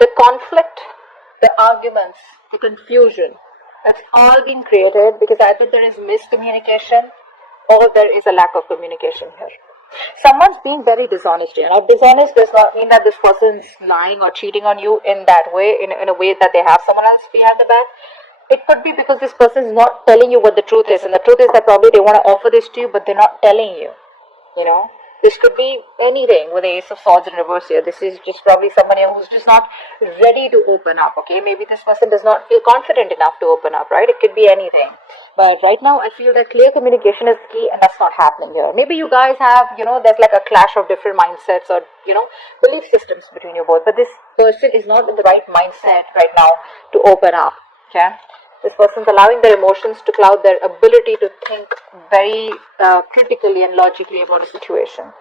The conflict, the arguments, the confusion, that's all being created because either there is miscommunication or there is a lack of communication here. Someone's being very dishonest here. Now, dishonest does not mean that this person's lying or cheating on you in that way, in a way that they have someone else behind the back. It could be because this person is not telling you what the truth is, and the truth is that probably they want to offer this to you, but they're not telling you. You know, this could be anything with the Ace of Swords in reverse here. This is just probably someone here who's just not ready to open up. Okay, maybe this person does not feel confident enough to open up, right? It could be anything. But right now, I feel that clear communication is key, and that's not happening here. Maybe you guys have, there's like a clash of different mindsets or, belief systems between you both. But this person is not in the right mindset right now to open up. Okay. This person's allowing their emotions to cloud their ability to think very critically and logically about a situation.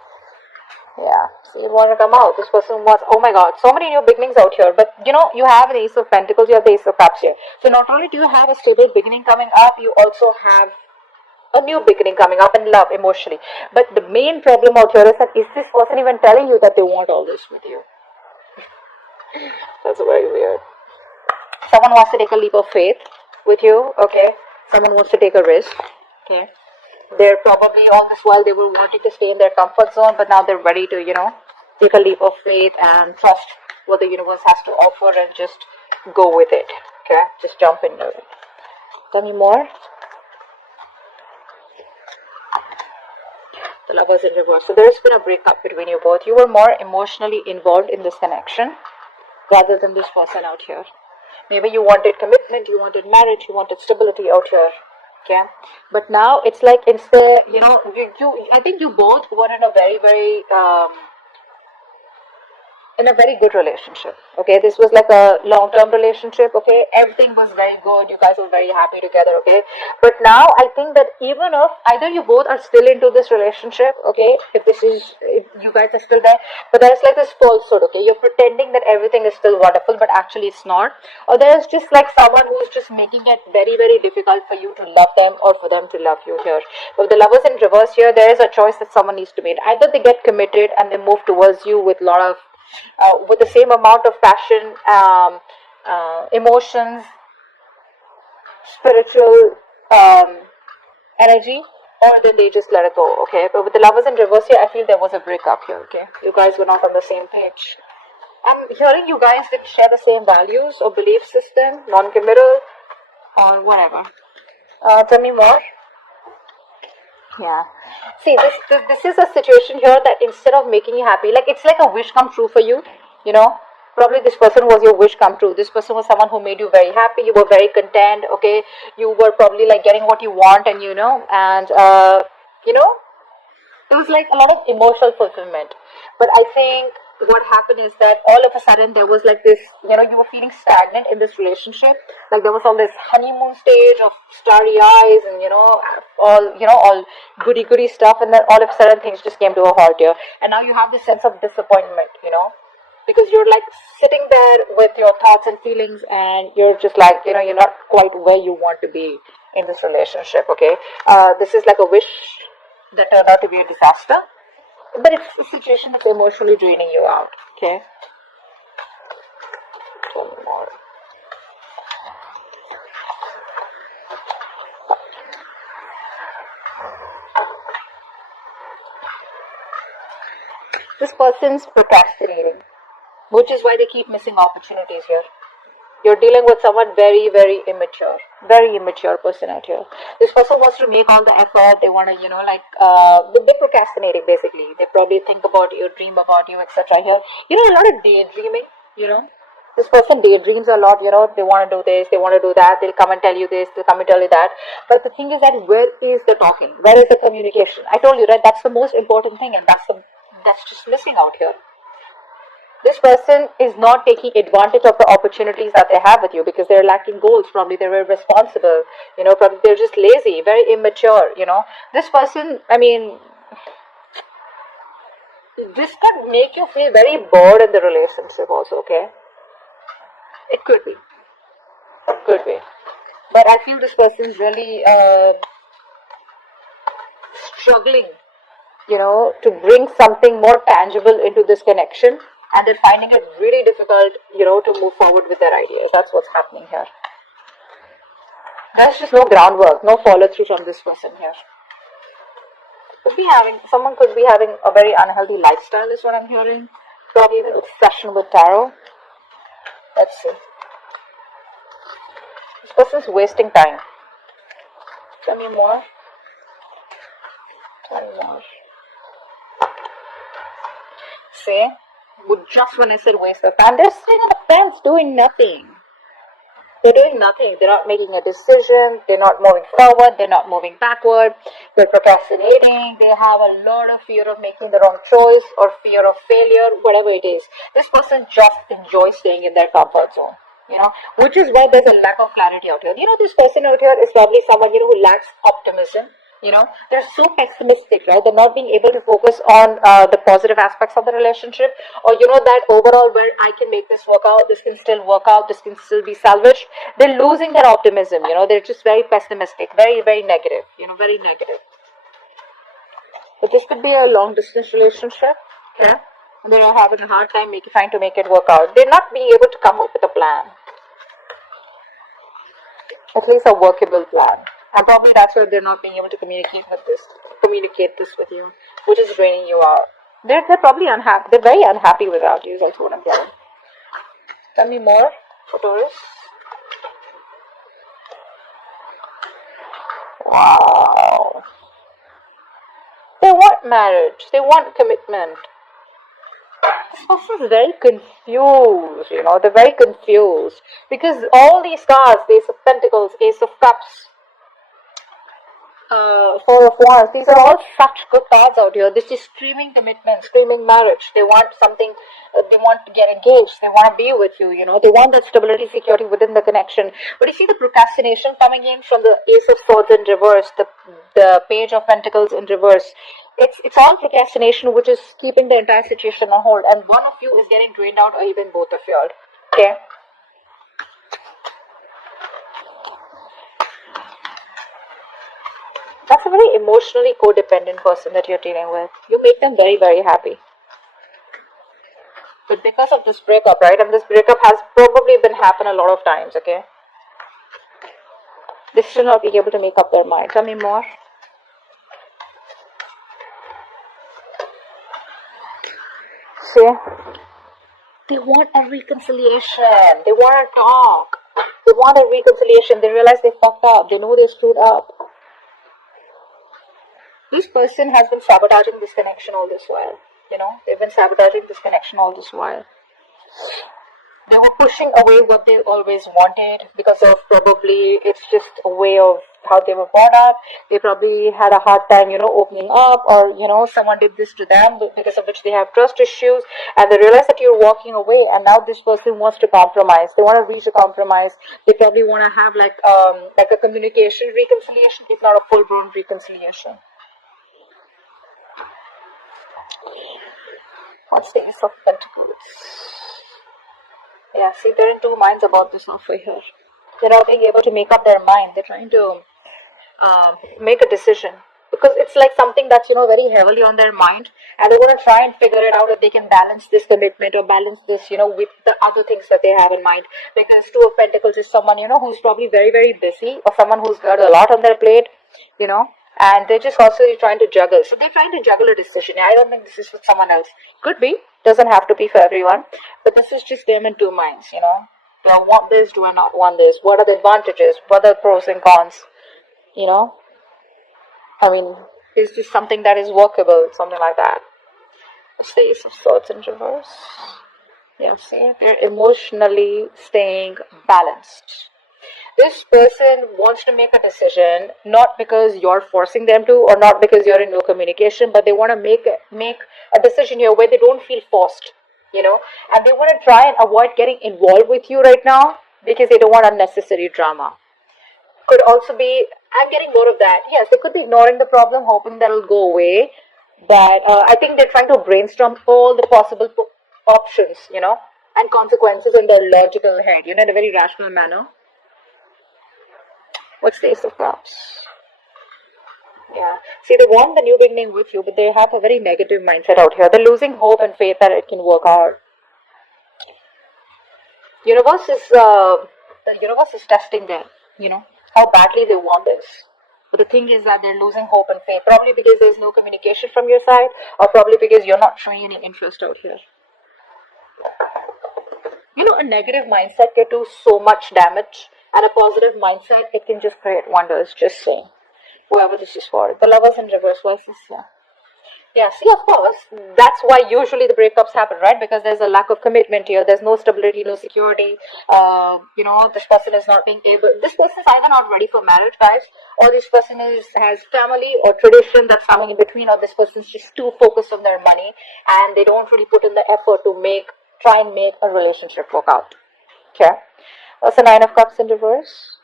Yeah, so you want to come out. This person wants, oh my god, so many new beginnings out here. But you have the Ace of Pentacles, you have the Ace of Cups here. So not only do you have a stable beginning coming up, you also have a new beginning coming up in love, emotionally. But the main problem out here is that, is this person even telling you that they want all this with you? That's very weird. Someone wants to take a leap of faith with you, okay? Someone wants to take a risk, okay? They're probably, all this while they were wanting to stay in their comfort zone, but now they're ready to, take a leap of faith and trust what the universe has to offer and just go with it, okay? Just jump into it. Tell me more. The Lovers in reverse. So there's been a breakup between you both. You were more emotionally involved in this connection rather than this person out here. Maybe you wanted commitment, you wanted marriage, you wanted stability out here. Okay, but now it's like instead, I think you both were in a very, very in a very good relationship. Okay, this was like a long-term relationship. Okay, everything was very good, you guys were very happy together. Okay, but now I think that even if either you both are still into this relationship, okay, if you guys are still there, but there's like this falsehood. Okay, you're pretending that everything is still wonderful, but actually it's not. Or there's just like someone who's just making it very, very difficult for you to love them or for them to love you here. But with the Lovers in reverse here, there is a choice that someone needs to make. Either they get committed and they move towards you with a lot of with the same amount of passion, emotions, spiritual energy, or then they just let it go. Okay, but with the Lovers in reverse here, I feel there was a breakup here. Okay, you guys were not on the same page. I'm hearing you guys didn't share the same values or belief system, non-committal, or whatever. Tell me more. Yeah. See, this is a situation here that instead of making you happy, like it's like a wish come true for you, Probably this person was your wish come true. This person was someone who made you very happy. You were very content, okay? You were probably like getting what you want and it was like a lot of emotional fulfillment. But I think what happened is that all of a sudden there was like this, you were feeling stagnant in this relationship. Like there was all this honeymoon stage of starry eyes and all goody stuff, and then all of a sudden things just came to a halt here. And now you have this sense of disappointment, because you're like sitting there with your thoughts and feelings, and you're just like, you're not quite where you want to be in this relationship, okay? This is like a wish that turned out to be a disaster. But it's a situation that's emotionally draining you out, okay? Tell me more. This person's procrastinating, which is why they keep missing opportunities here. You're dealing with someone very, very immature person out here. This person wants to make all the effort. They want to, they're procrastinating basically. They probably think about you, dream about you, etc. here. A lot of daydreaming, This person daydreams a lot, they want to do this, they want to do that. They'll come and tell you this, they'll come and tell you that. But the thing is that where is the talking? Where is the communication? I told you, right? That's the most important thing, and that's just missing out here. This person is not taking advantage of the opportunities that they have with you because they're lacking goals. Probably they're irresponsible. Probably they're just lazy, very immature. This person, this could make you feel very bored in the relationship also, okay? It could be. But I feel this person is really struggling, to bring something more tangible into this connection. and they're finding it really difficult, to move forward with their ideas. That's what's happening here. There's just no groundwork, no follow through from this person here. Someone could be having a very unhealthy lifestyle, is what I'm hearing. Probably an obsession with tarot. Let's see. This person's wasting time. Tell me more. See? Just when I said waste of time, they're sitting on the fence doing nothing. They're doing nothing. They're not making a decision. They're not moving forward. They're not moving backward. They're procrastinating. They have a lot of fear of making the wrong choice or fear of failure, whatever it is. This person just enjoys staying in their comfort zone, which is why there's a lack of clarity out here. This person out here is probably someone, who lacks optimism. They're so pessimistic, right? They're not being able to focus on the positive aspects of the relationship, or that overall where I can make this work out, this can still work out, this can still be salvaged. They're losing their optimism, they're just very pessimistic, very, very negative, very negative. But this could be a long distance relationship, okay? And they're having a hard time trying to make it work out. They're not being able to come up with a plan, at least a workable plan. And probably that's why they're not being able to communicate this with you, which is draining you out. They're probably unhappy. They're very unhappy without you. That's what I'm getting. Tell me more for Taurus. Wow. They want marriage. They want commitment. This person is very confused. They're very confused because all these cards, Ace of Pentacles, Ace of Cups, Four of Wands, these are all such good cards out here. This is screaming commitment, screaming marriage. They want something, they want to get engaged, they want to be with you, they want that stability, security within the connection. But you see the procrastination coming in from the Ace of Swords in reverse, the Page of Pentacles in reverse. It's all procrastination, which is keeping the entire situation on hold, and one of you is getting drained out, or even both of you all. Okay? That's a very emotionally codependent person that you're dealing with. You make them very, very happy. But because of this breakup, right? And this breakup has probably been happen a lot of times, okay? They still not be able to make up their mind. Tell me more. See? They want a reconciliation. They want to talk. They want a reconciliation. They realize they fucked up. They know they screwed up. This person has been sabotaging this connection all this while. They've been sabotaging this connection all this while. They were pushing away what they always wanted because of probably it's just a way of how they were brought up. They probably had a hard time, opening up, or, someone did this to them because of which they have trust issues, and they realize that you're walking away, and now this person wants to compromise. They want to reach a compromise. They probably want to have like a communication reconciliation, if not a full-blown reconciliation. What's the Ace of Pentacles? Yeah, see, they're in two minds about this offer here. They're not being able to make up their mind. They're trying to make a decision, because it's like something that's, very heavily on their mind, and they want to try and figure it out if they can balance this commitment or balance this, with the other things that they have in mind. Because Two of Pentacles is someone, who's probably very, very busy, or someone who's got a lot on their plate, and they're just also trying to juggle. So they're trying to juggle a decision. I don't think this is with someone else. Could be. Doesn't have to be for everyone. But this is just them in two minds, Do I want this? Do I not want this? What are the advantages? What are the pros and cons? I mean, is this something that is workable? Something like that. It's the Ace of Swords in reverse. Yeah, see? They're emotionally staying balanced. This person wants to make a decision, not because you're forcing them to, or not because you're in no communication, but they want to make a decision here where they don't feel forced, and they want to try and avoid getting involved with you right now because they don't want unnecessary drama. Could also be, I'm getting more of that. Yes, they could be ignoring the problem, hoping that it'll go away, but I think they're trying to brainstorm all the possible options, and consequences in their logical head, in a very rational manner. What's the Ace of Cups? Yeah. See, they want the new beginning with you, but they have a very negative mindset out here. They're losing hope and faith that it can work out. The universe is testing them, how badly they want this. But the thing is that they're losing hope and faith, probably because there's no communication from your side, or probably because you're not showing any interest out here. A negative mindset can do so much damage, and a positive mindset, it can just create wonders. Just saying. Whoever this is for. The Lovers in reverse. What's this here? Yeah, see, of course, that's why usually the breakups happen, right? Because there's a lack of commitment here. There's no stability, no security. This person is not being able. This person is either not ready for marriage, guys, or this person has family or tradition that's coming in between, or this person's just too focused on their money and they don't really put in the effort to try and make a relationship work out. Okay, what's the Nine of Cups in reverse?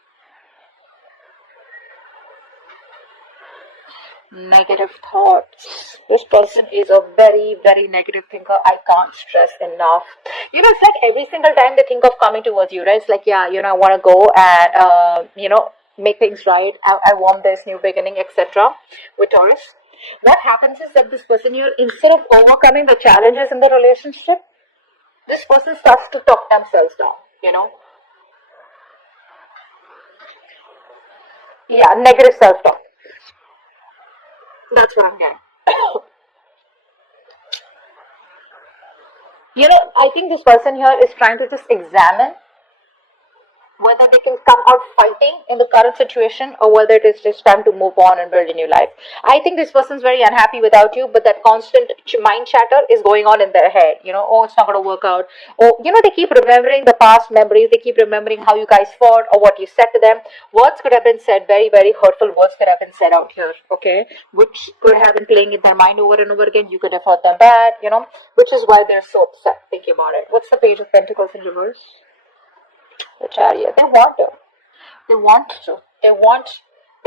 Negative thoughts. This person is a very, very negative thinker. I can't stress enough. It's like every single time they think of coming towards you, right? It's like, yeah, I want to go and, make things right. I want this new beginning, etc. With Taurus. What happens is that this person here, instead of overcoming the challenges in the relationship, this person starts to talk themselves down, Yeah, negative self-talk. That's what I'm getting. I think this person here is trying to just examine whether they can come out fighting in the current situation or whether it is just time to move on and build a new life. I think this person's very unhappy without you, but that constant mind chatter is going on in their head. Oh, it's not going to work out. Oh, they keep remembering the past memories. They keep remembering how you guys fought or what you said to them. Words could have been said, very, very hurtful words could have been said out here, okay? Which could have been playing in their mind over and over again. You could have hurt them bad, which is why they're so upset thinking about it. What's the Page of Pentacles in reverse? The Chariot. They want to. They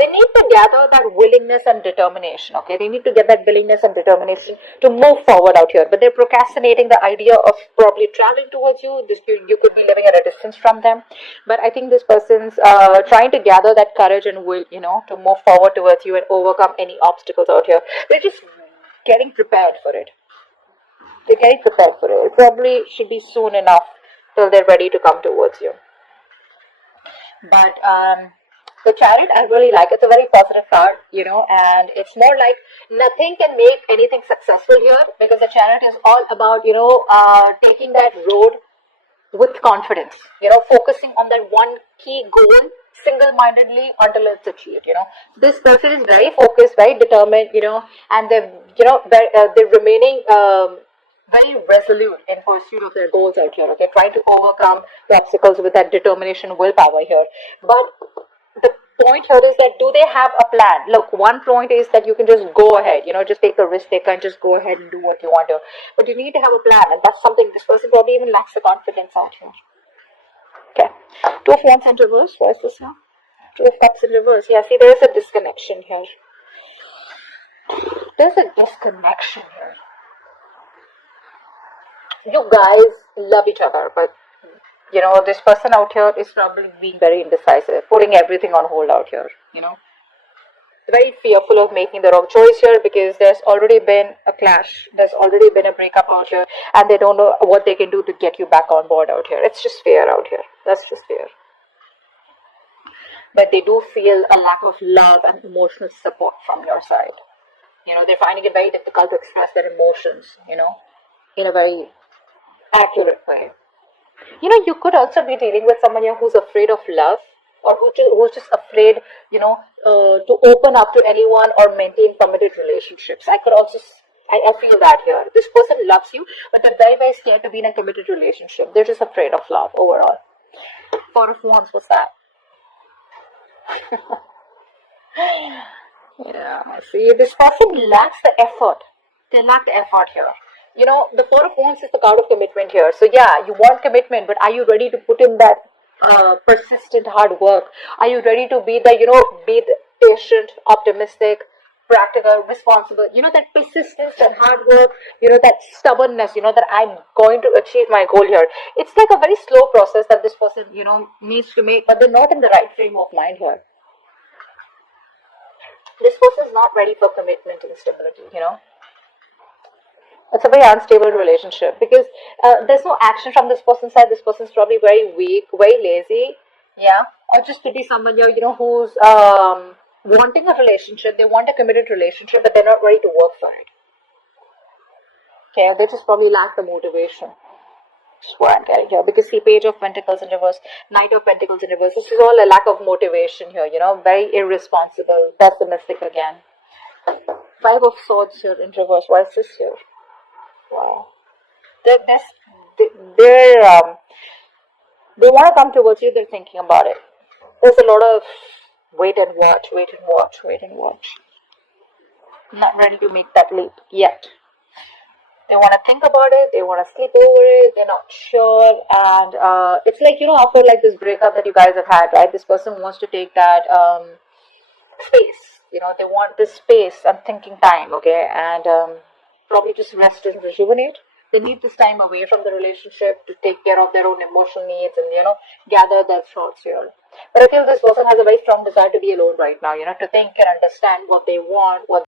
need to gather that willingness and determination, okay? They need to get that willingness and determination to move forward out here. But they're procrastinating the idea of probably traveling towards you. You could be living at a distance from them. But I think this person's trying to gather that courage and will, to move forward towards you and overcome any obstacles out here. They're just getting prepared for it. It probably should be soon enough till they're ready to come towards you. But the Chariot, I really like. It's a very positive card, and it's more like nothing can make anything successful here, because the Chariot is all about, taking that road with confidence, focusing on that one key goal single-mindedly until it's achieved, This person is very focused, very determined, and they're remaining very resolute in pursuit of their goals out here, okay? Trying to overcome the obstacles with that determination, willpower here. But the point here is that, do they have a plan? Look, one point is that you can just go ahead, just take a risk taker and just go ahead and do what you want to. But you need to have a plan, and that's something this person probably even lacks the confidence out here. Okay. Two of Wands in reverse. What is this now? Two of Cups in reverse. Yeah, see, there is a disconnection here. There's a disconnection here. You guys love each other, but this person out here is probably being very indecisive, putting everything on hold out here, very fearful of making the wrong choice here, because there's already been a clash, there's already been a breakup out here, and they don't know what they can do to get you back on board out here. It's just fear out here. That's just fear. But they do feel a lack of love and emotional support from your side. They're finding it very difficult to express their emotions, in a very accurate way. You could also be dealing with someone here who's afraid of love, or who's just afraid, to open up to anyone or maintain committed relationships. I feel that here. This person loves you, but they're very, very scared to be in a committed relationship. They're just afraid of love overall. Four of Wands, what's that? Yeah, I see. This person lacks the effort. They lack the effort here. The Four of Wands is the card of commitment here. So yeah, you want commitment, but are you ready to put in that persistent hard work? Are you ready to be the patient, optimistic, practical, responsible? That persistence and hard work, that stubbornness, that I'm going to achieve my goal here. It's like a very slow process that this person, needs to make, but they're not in the right frame of mind here. This person is not ready for commitment and stability, It's a very unstable relationship because there's no action from this person's side. This person's probably very weak, very lazy, yeah, or just could be someone who's wanting a relationship. They want a committed relationship, but they're not ready to work for it. Okay, they just probably lack the motivation. That's what I'm getting here. Because see, Page of Pentacles in reverse, Knight of Pentacles in reverse. This is all a lack of motivation here. Very irresponsible, pessimistic again. Five of Swords here in reverse. Why is this here? Wow. They want to come towards you. They're thinking about it. There's a lot of wait and watch, wait and watch, wait and watch. Not ready to make that leap yet. They want to think about it. They want to sleep over it. They're not sure. And it's like, after like this breakup that you guys have had, right? This person wants to take that space. They want this space and thinking time, okay? And probably just rest and rejuvenate. They need this time away from the relationship to take care of their own emotional needs and, gather their thoughts here. But I feel this person has a very strong desire to be alone right now, to think and understand what they want, what